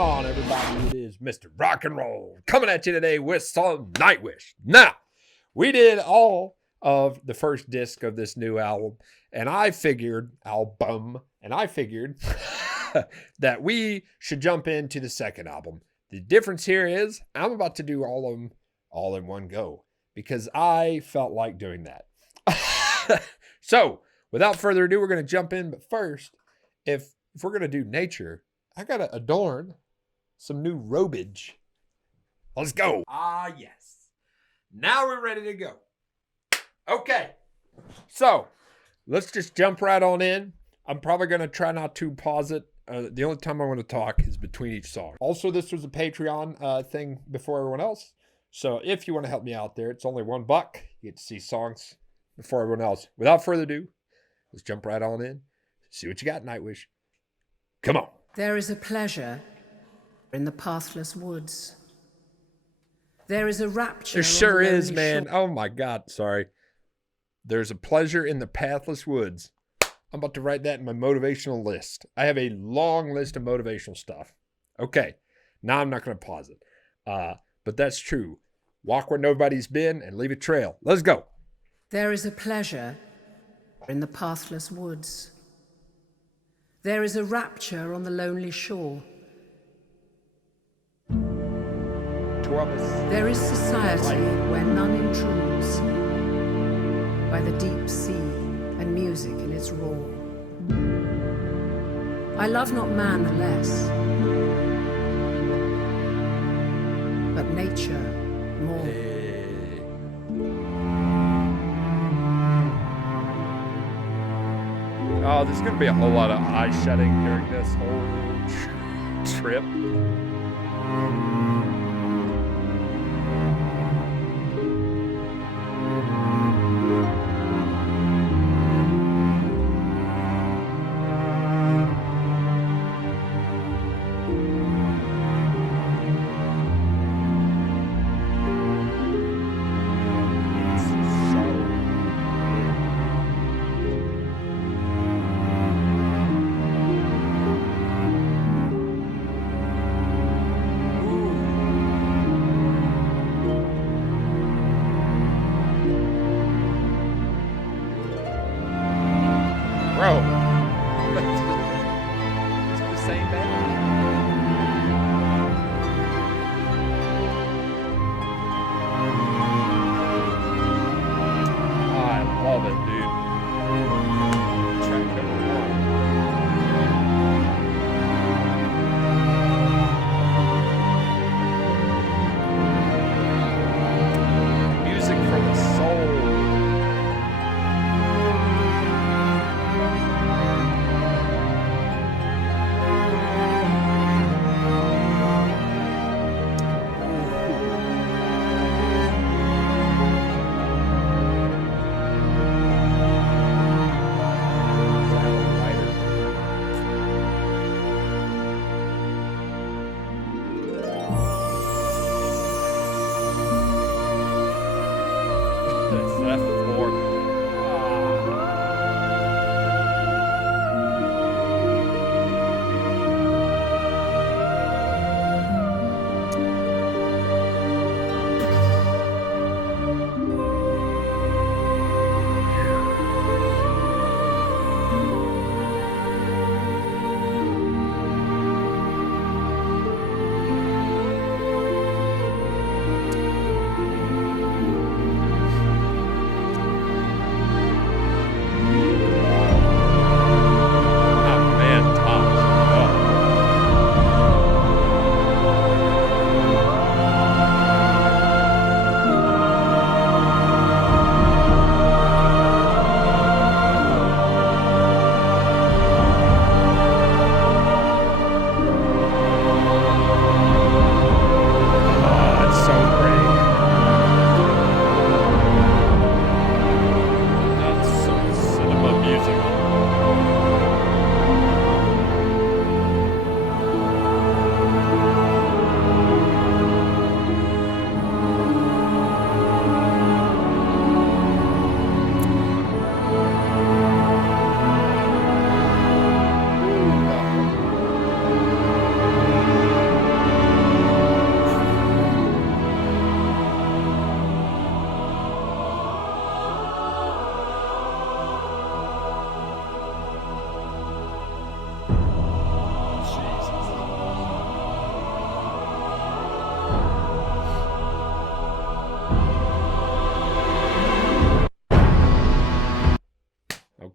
going on, everybody? It is Mr. Rock and Roll coming at you today with some Nightwish. Now, we did all of the first disc of this new album, and I figured that we should jump into the second album. The difference here is I'm about to do all of them all in one go because I felt like doing that. So, without further ado, we're going to jump in. But first, if we're going to do nature, I got to adorn some new robage. Let's go. Ah, yes. Now we're ready to go. Okay. So, let's just jump right on in. I'm probably going to try not to pause it. The only time I want to talk is between each song. Also, this was a Patreon thing before everyone else. So, if you want to help me out there, it's only $1. You get to see songs before everyone else. Without further ado, let's jump right on in. See what you got, Nightwish. Come on. There is a pleasure in the pathless woods. There is a rapture. There sure is, man. Oh my God. Sorry. There's a pleasure in the pathless woods. I'm about to write that in my motivational list. I have a long list of motivational stuff. Okay. Now I'm not going to pause it. But that's true. Walk where nobody's been and leave a trail. Let's go. There is a pleasure in the pathless woods. There is a rapture on the lonely shore. There is society where none intrudes, by the deep sea and music in its roar. I love not man the less, but nature more. Oh, there's going to be a whole lot of eye shedding during this whole trip.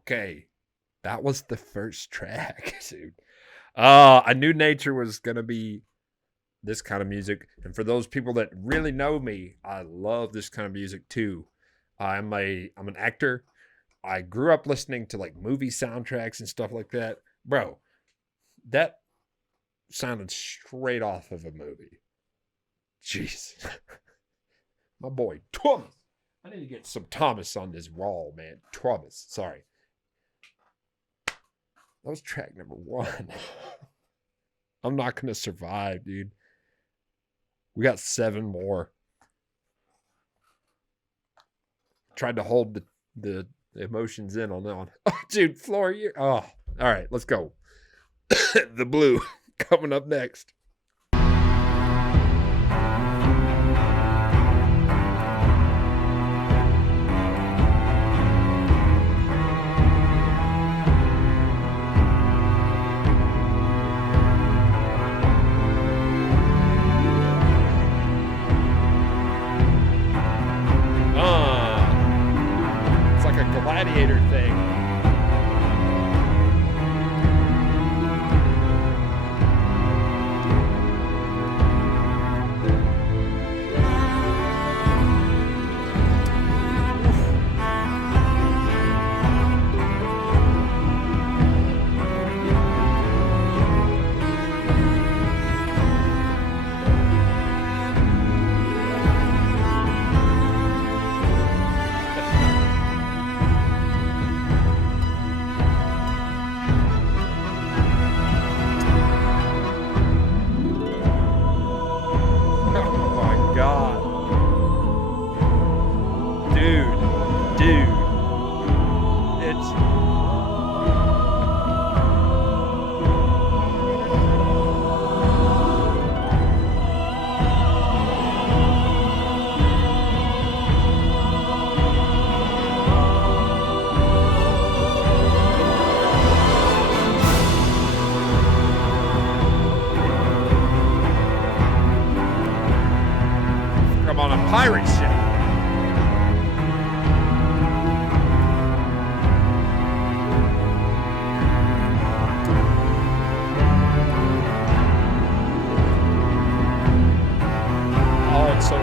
Okay. That was the first track, dude. I knew nature was going to be this kind of music. And for those people that really know me, I love this kind of music too. I'm an actor. I grew up listening to like movie soundtracks and stuff like that. Bro, that sounded straight off of a movie. Jeez. My boy, Thomas. I need to get some Thomas on this wall, man. Thomas, sorry. That was track number 1. I'm not going to survive, dude. We got 7 more. Tried to hold the emotions in on that one. Oh, dude, Floor, you're... Oh, all right, let's go. The Blue coming up next. Gladiator thing. Pirate ship. Oh, it's so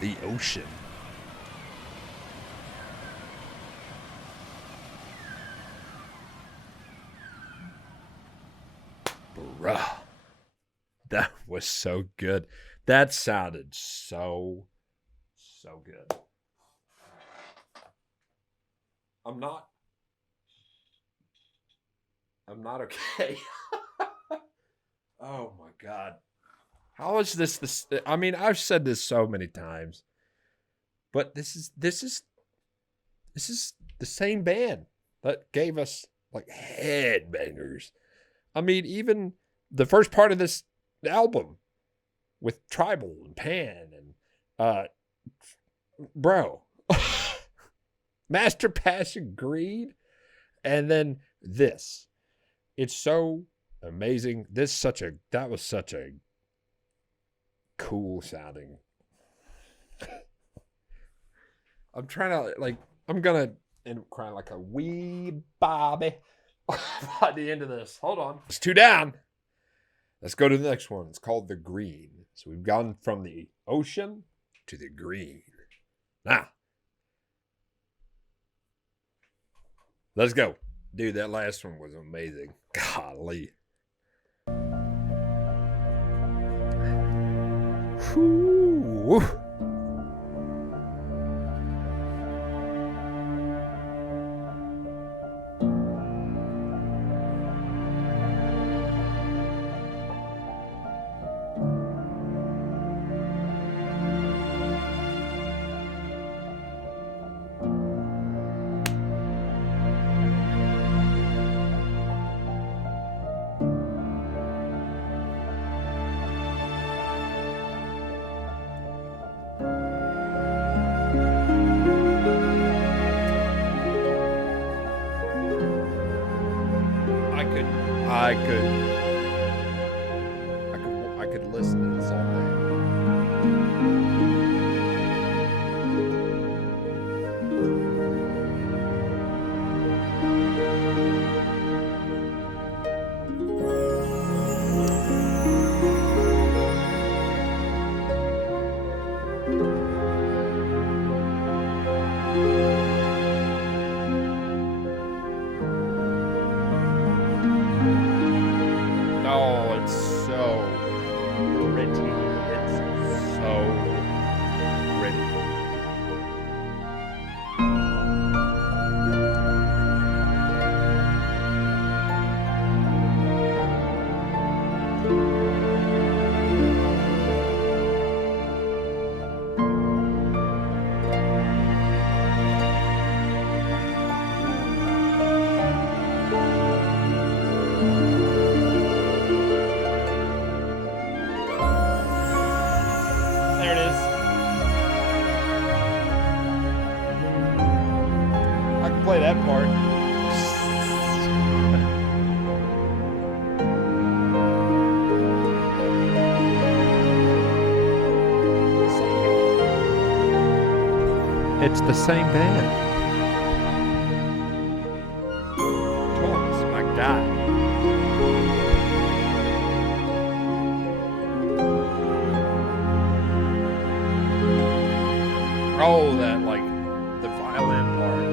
the ocean. Bruh. That was so good. That sounded so good. I'm not okay. Oh my God. How is this? I mean, I've said this so many times, but this is the same band that gave us like headbangers. I mean, even the first part of this album with Tribal and Pan and bro. Master passion, greed, and then this. It's so amazing. That was such a cool sounding. I'm trying to I'm gonna end up crying like a wee Bobby by the end of this. Hold on. It's 2 down. Let's go to the next one. It's called the green. So we've gone from the ocean to the green. Now, let's go. Dude, that last one was amazing. Golly. Whew. I could listen to this all day. Oh, it's so pretty. It's so pretty. There it is. I can play that part. It's the same band. Thomas, my guy. Oh, that the violin part.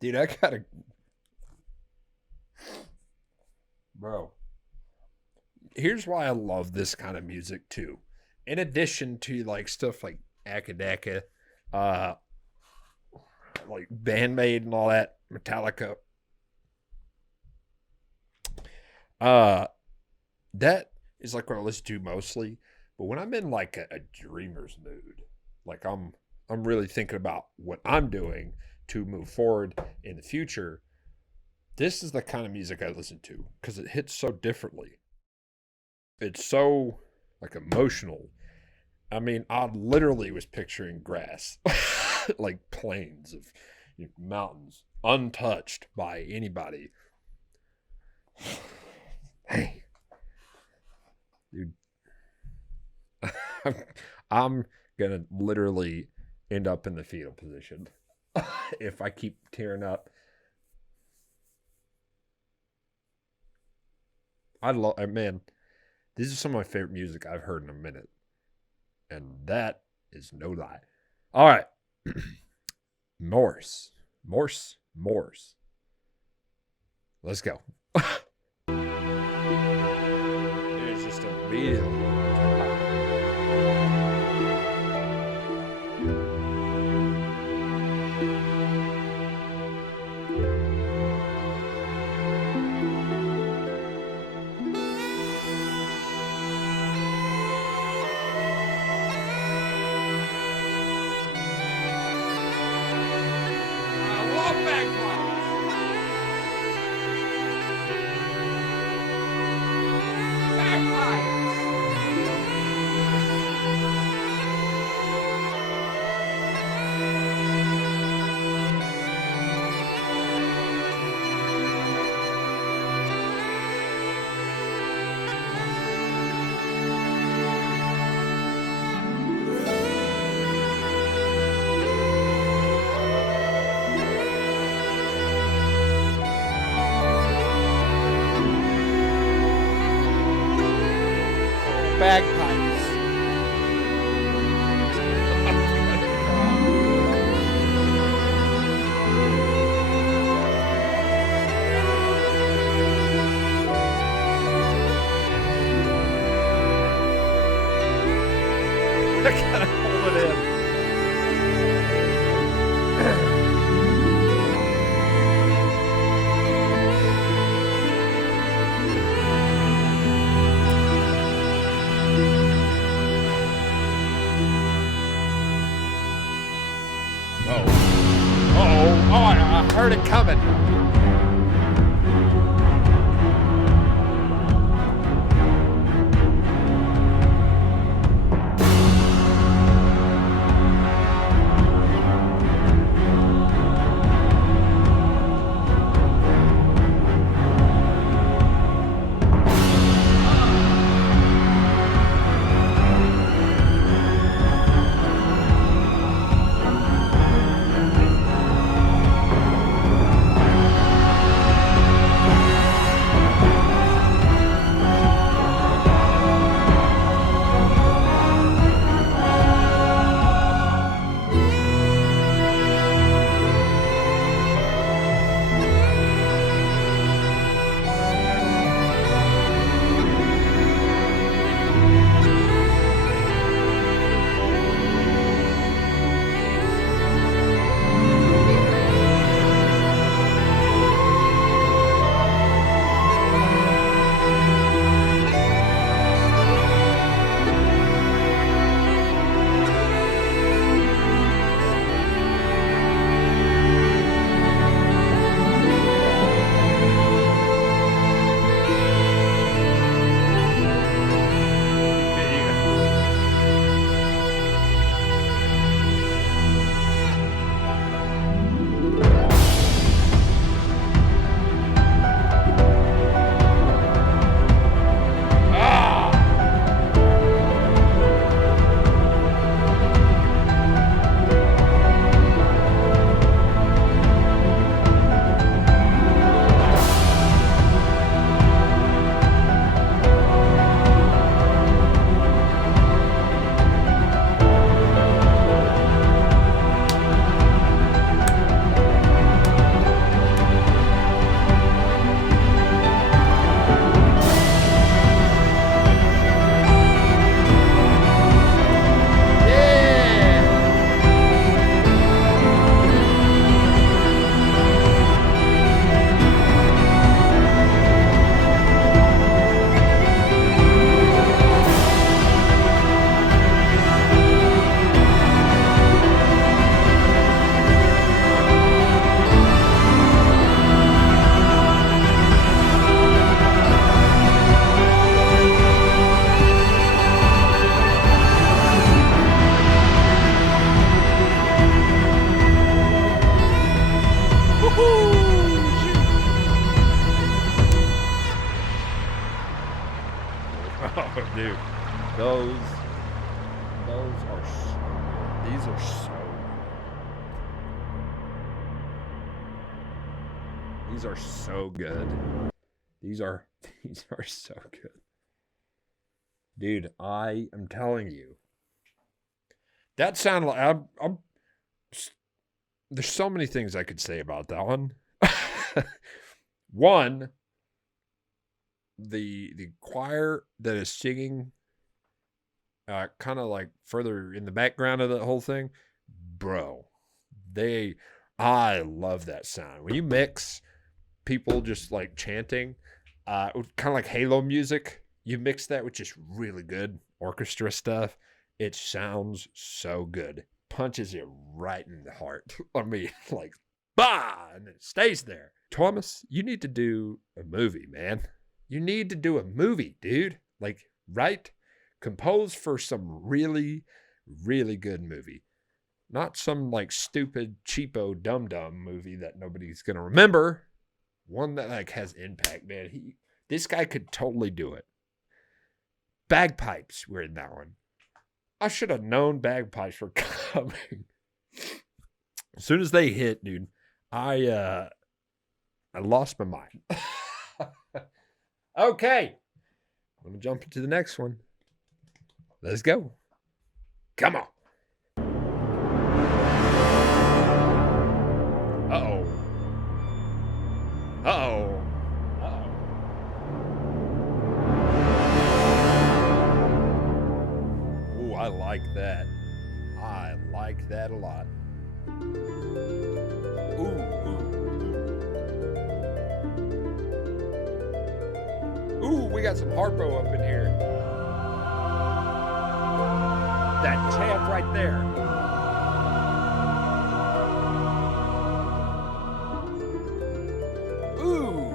Dude, I gotta, bro. Here's why I love this kind of music too. In addition to like stuff like Akadaka, uh, like Bandmade and all that, Metallica. That is like what I listen to mostly. But when I'm in like a dreamer's mood, like I'm really thinking about what I'm doing to move forward in the future. This is the kind of music I listen to because it hits so differently. It's so like emotional. I mean, I literally was picturing grass, like plains of mountains, untouched by anybody. Hey, dude, I'm gonna literally end up in the fetal position if I keep tearing up. I love, man. This is some of my favorite music I've heard in a minute, and that is no lie. All right, Morse. Let's go. It's just immediately. I love bagpipes. Bagpipes. I gotta hold it in. Oh. Oh, I heard it coming. Oh, dude, those are so good. These are so good. These are so good. These are so good. Dude, I am telling you. That sounded like there's so many things I could say about that one. One, the choir that is singing kind of like further in the background of the whole thing, bro. I love that sound. When you mix people just like chanting, kind of like Halo music, you mix that with just really good orchestra stuff. It sounds so good. Punches you right in the heart. I mean, like, bah, and it stays there. Thomas, you need to do a movie, man. You need to do a movie, dude. Like, right? Compose for some really, really good movie. Not some, like, stupid, cheapo, dum-dum movie that nobody's going to remember. One that, like, has impact, man. This guy could totally do it. Bagpipes were in that one. I should have known bagpipes were coming. As soon as they hit, dude, I lost my mind. Okay. I'm going to jump into the next one. Let's go. Come on. Uh-oh. Uh-oh. Uh-oh. Ooh, I like that. I like that a lot. Ooh. Ooh, we got some harpo up in here. That champ right there. Ooh.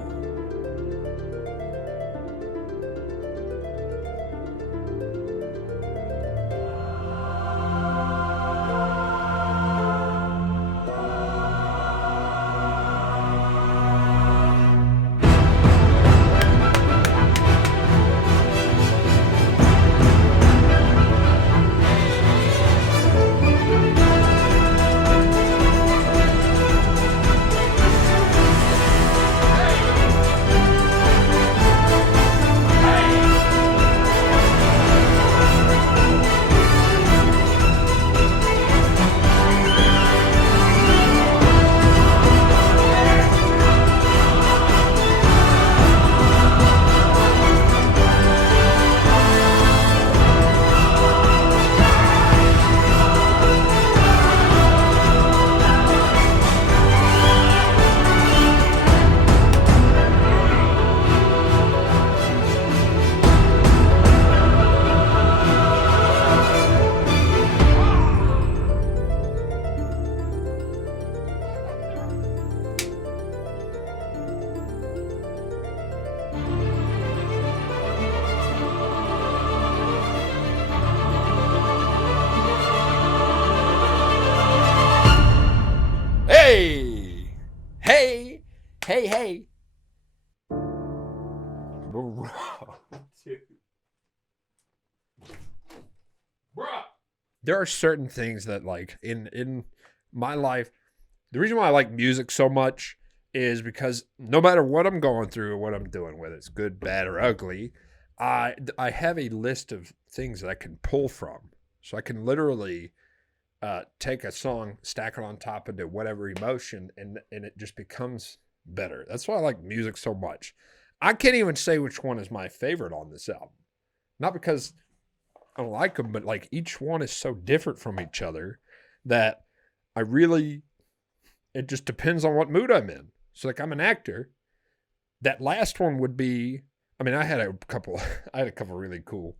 Hey. Bro. Dude. Bro. There are certain things that, like, in my life, the reason why I like music so much is because no matter what I'm going through or what I'm doing, whether it's good, bad, or ugly, I have a list of things that I can pull from. So I can literally take a song, stack it on top into whatever emotion, and it just becomes better. That's why I like music so much. I can't even say which one is my favorite on this album. Not because I don't like them, but like each one is so different from each other that it just depends on what mood I'm in. So like I'm an actor. That last one would be, I mean, I had a couple really cool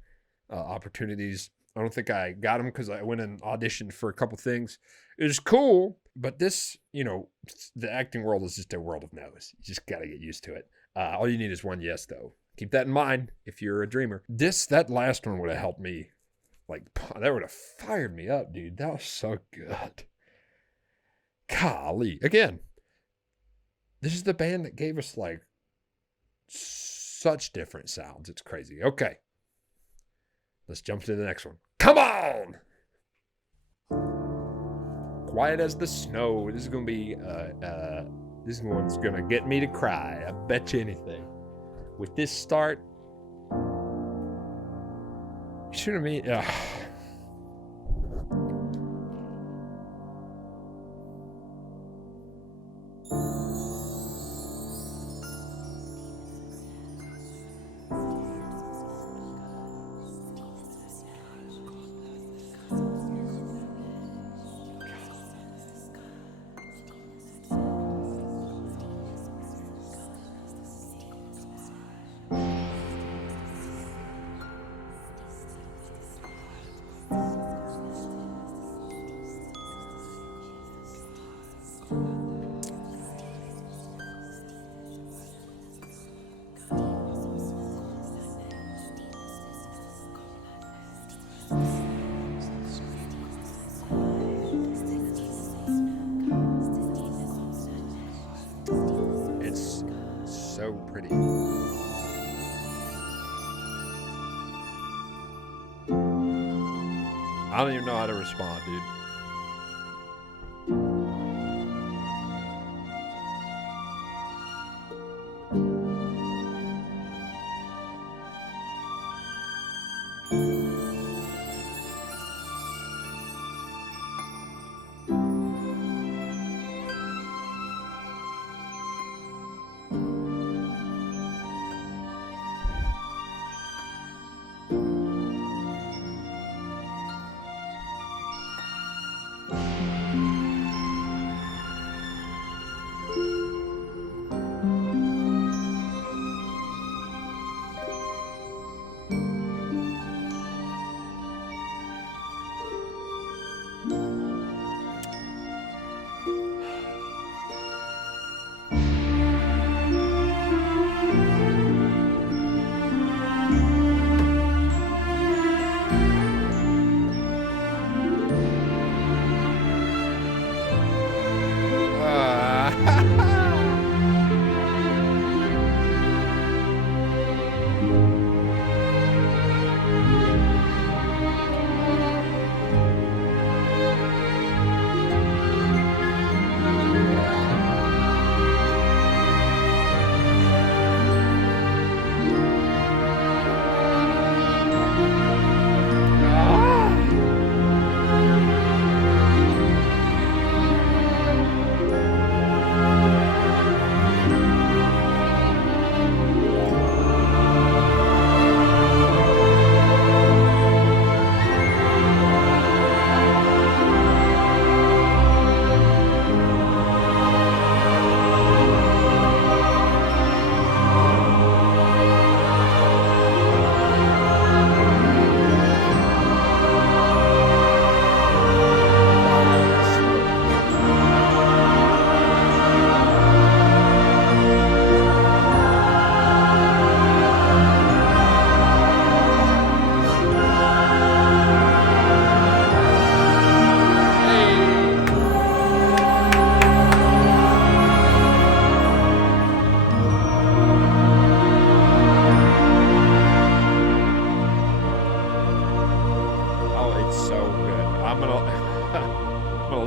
opportunities. I don't think I got them because I went and auditioned for a couple things. It was cool, but this, the acting world is just a world of no's. You just got to get used to it. All you need is one yes, though. Keep that in mind if you're a dreamer. That last one would have helped me. Like, that would have fired me up, dude. That was so good. Golly. Again, this is the band that gave us, like, such different sounds. It's crazy. Okay. Let's jump to the next one. Come on! Quiet as the snow. This is gonna be this one's gonna get me to cry. I bet you anything. With this start, you should have made. It's so pretty. I don't even know how to respond, dude.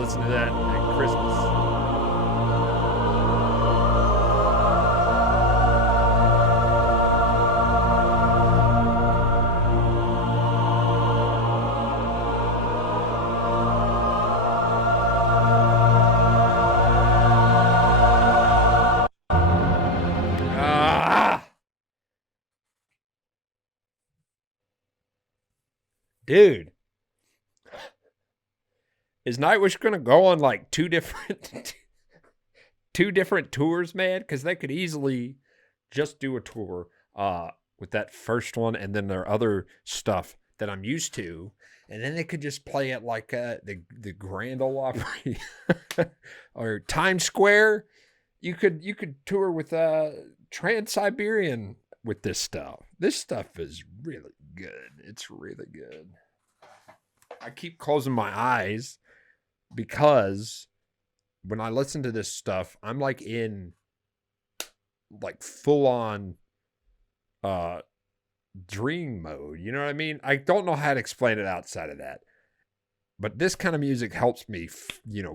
listen to that at Christmas. Dude, is Nightwish gonna go on like two different tours, man? Because they could easily just do a tour with that first one and then their other stuff that I'm used to, and then they could just play it like the Grand Ole Opry or Times Square. You could tour with Trans-Siberian with this stuff. This stuff is really good. It's really good. I keep closing my eyes because when I listen to this stuff, I'm like in like full on dream mode. You know what I mean? I don't know how to explain it outside of that. But this kind of music helps me,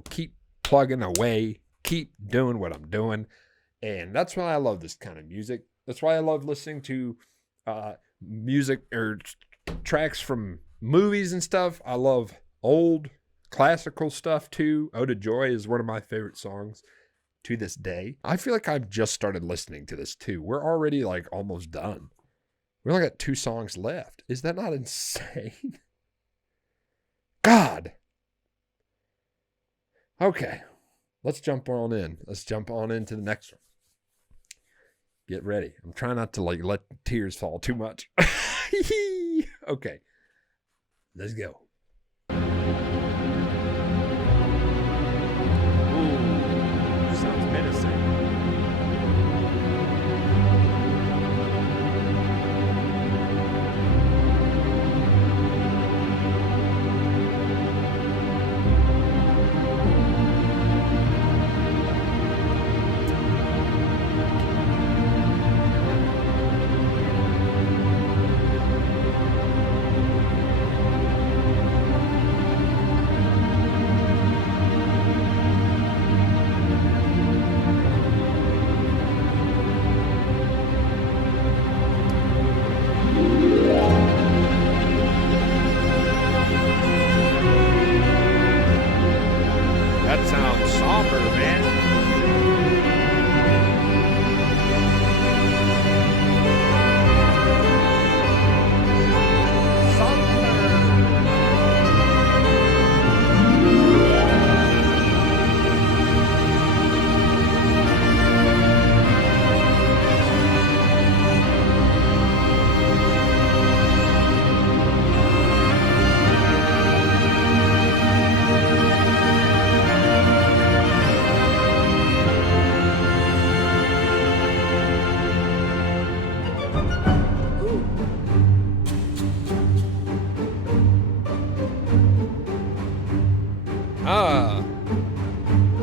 keep plugging away, keep doing what I'm doing. And that's why I love this kind of music. That's why I love listening to music or tracks from movies and stuff. I love old classical stuff too. Ode to Joy is one of my favorite songs to this day. I feel like I've just started listening to this too. We're already like almost done. We only got 2 songs left. Is that not insane? God. Okay. Let's jump on in. Let's jump on into the next one. Get ready. I'm trying not to let tears fall too much. Okay. Let's go. Ooh, sounds menacing. That sounds somber, man.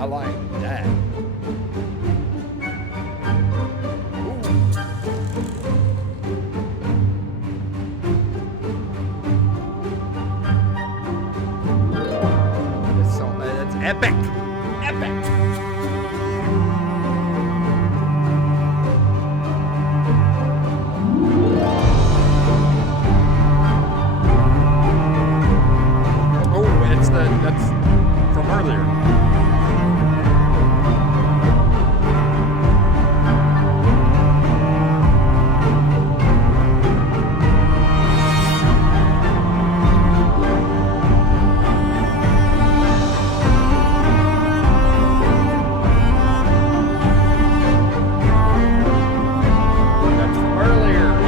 I like that. That's epic. Epic. That's from earlier. That's from earlier.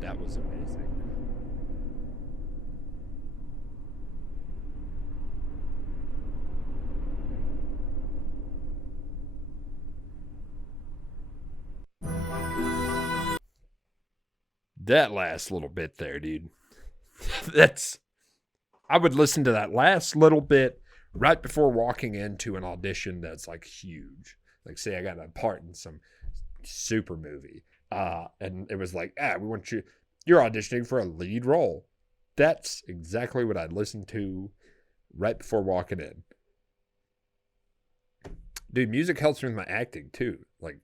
That was amazing. That last little bit there, dude. I would listen to that last little bit right before walking into an audition that's like huge. Like, say I got a part in some super movie. And it was like, we want you're auditioning for a lead role. That's exactly what I'd listen to right before walking in. Dude, music helps me with my acting too. Like,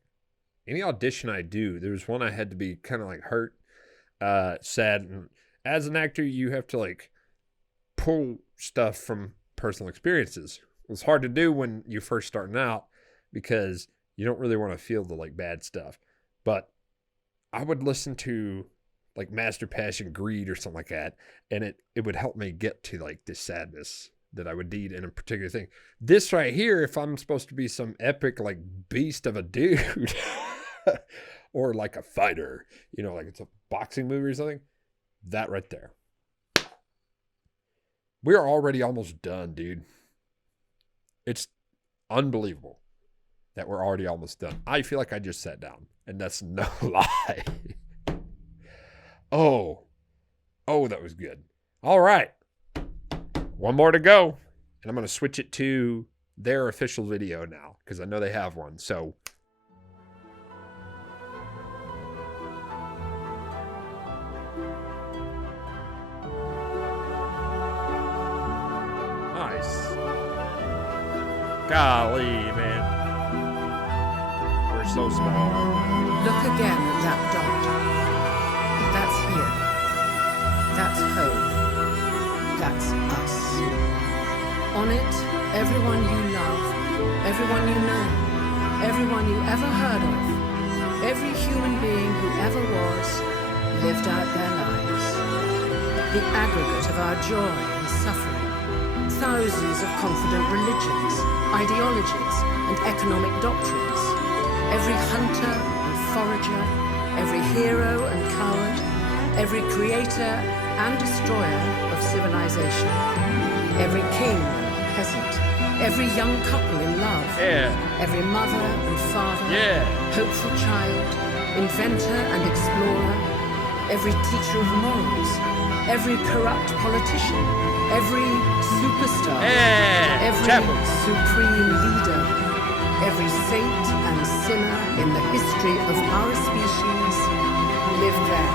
any audition I do, there was one I had to be kind of like hurt, sad. And as an actor, you have to like pull stuff from personal experiences. It's hard to do when you're first starting out because you don't really want to feel the like bad stuff. But I would listen to like Master Passion Greed or something like that, and it would help me get to like this sadness that I would need in a particular thing. This right here, if I'm supposed to be some epic like beast of a dude or like a fighter, like it's a boxing movie or something, that right there. We're already almost done, dude. It's unbelievable that we're already almost done. I feel like I just sat down, and that's no lie. Oh, that was good. All right. One more to go, and I'm going to switch it to their official video now because I know they have one. So nice. Golly, man. We're so small. Look again at that dot. That's here. That's home. That's us. On it, everyone you love, everyone you know, everyone you ever heard of, every human being who ever was, lived out their lives. The aggregate of our joy and suffering. Thousands of confident religions, ideologies, and economic doctrines. Every hunter and forager, every hero and coward, every creator and destroyer of civilization. Every king and peasant, every young couple in love, every mother and father, hopeful child, inventor and explorer, every teacher of morals, every corrupt politician, every superstar, every supreme leader, every saint and sinner in the history of our species lived there,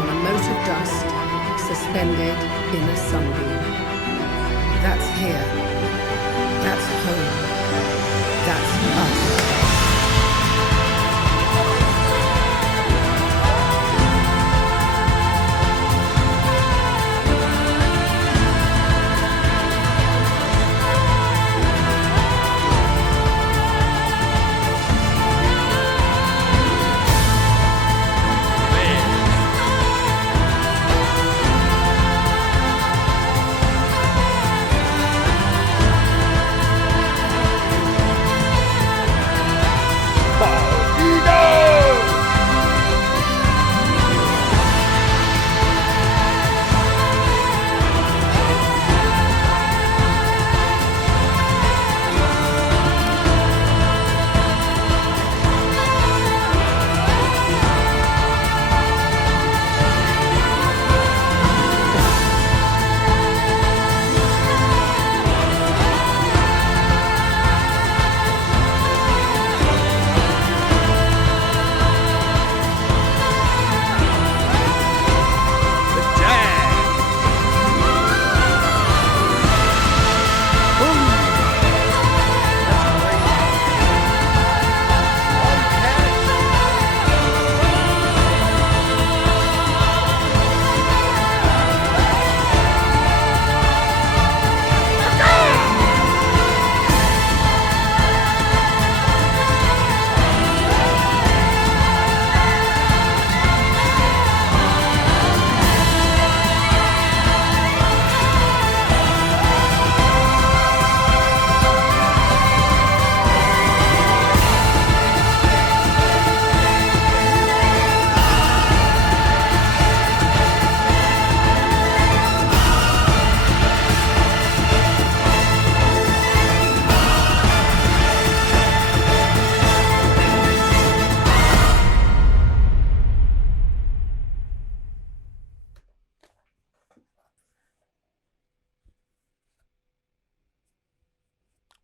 on a mote of dust, suspended in a sunbeam. That's here. That's home. That's us.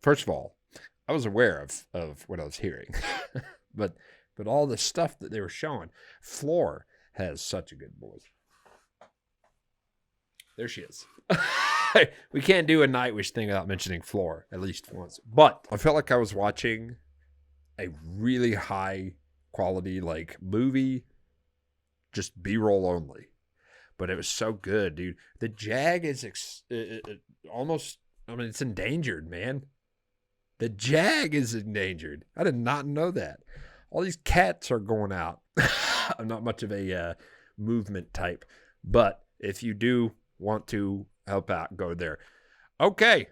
First of all, I was aware of what I was hearing, but all the stuff that they were showing, Floor has such a good voice. There she is. We can't do a Nightwish thing without mentioning Floor at least once. But I felt like I was watching a really high quality like movie, just B-roll only. But it was so good, dude. The Jag is almost, I mean, it's endangered, man. The Jag is endangered. I did not know that. All these cats are going out. I'm not much of a movement type. But if you do want to help out, go there. Okay.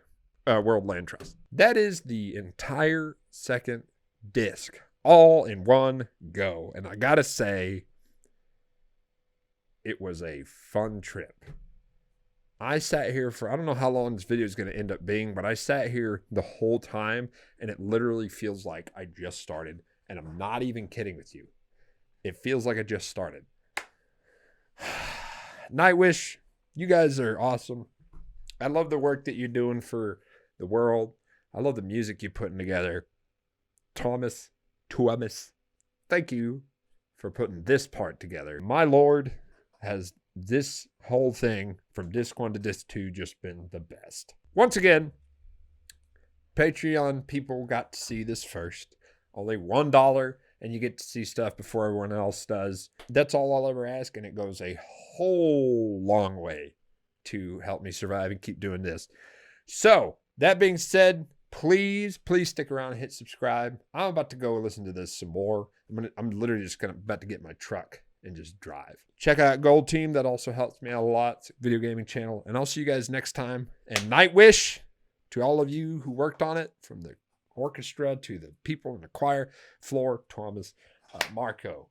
World Land Trust. That is the entire second disc. All in one go. And I got to say, it was a fun trip. I sat here for, I don't know how long this video is going to end up being, but I sat here the whole time and it literally feels like I just started. And I'm not even kidding with you. It feels like I just started. Nightwish, you guys are awesome. I love the work that you're doing for the world. I love the music you're putting together. Thomas, thank you for putting this part together. My Lord, has this whole thing from disc 1 to disc 2 just been the best. Once again, Patreon people got to see this first. Only $1, and you get to see stuff before everyone else does. That's all I'll ever ask, and it goes a whole long way to help me survive and keep doing this. So, that being said, please stick around and hit subscribe. I'm about to go listen to this some more. I'm literally just about to get my truck and just drive. Check out Gold Team. That also helps me out a lot. It's a video gaming channel. And I'll see you guys next time. And Nightwish, to all of you who worked on it, from the orchestra to the people in the choir, Floor, Thomas, Marco,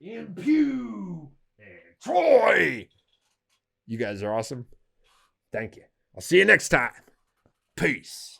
Impew, and Troy. You guys are awesome. Thank you. I'll see you next time. Peace.